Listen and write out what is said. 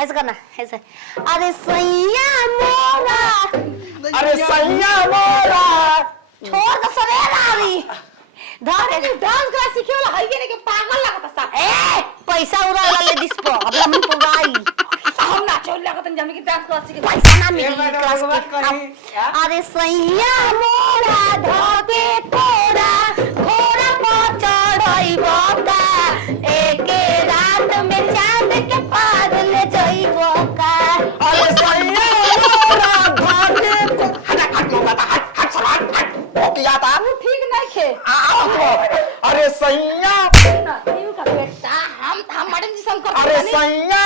ऐसे करना ऐसे। अरे सैया मोरा, अरे सैया मोरा छोड़ दो सवेरा अभी। धर के डांस क्लास सीखे वाला है ये नहीं कि पागल लगता सा। ए पैसा उड़ा ले दिस पर अबला मन पुगाई। हम ना चल लगत जमी की डांस क्लास सीखे। पैसा ना मिली मैडम, क्लास बात के। कही। अरे सैया मोरा धके तोरा घोड़ा पर चढ़ई बका, एके रात में चांद के पार ले जइबो का। अरे सैया मोरा भागे को हट लोगा हट सवाल हट हो गया था। तू ठीक नहीं खे। आओ अरे सैया ना तू का बेटा हम मैडम जी संग अरे सैया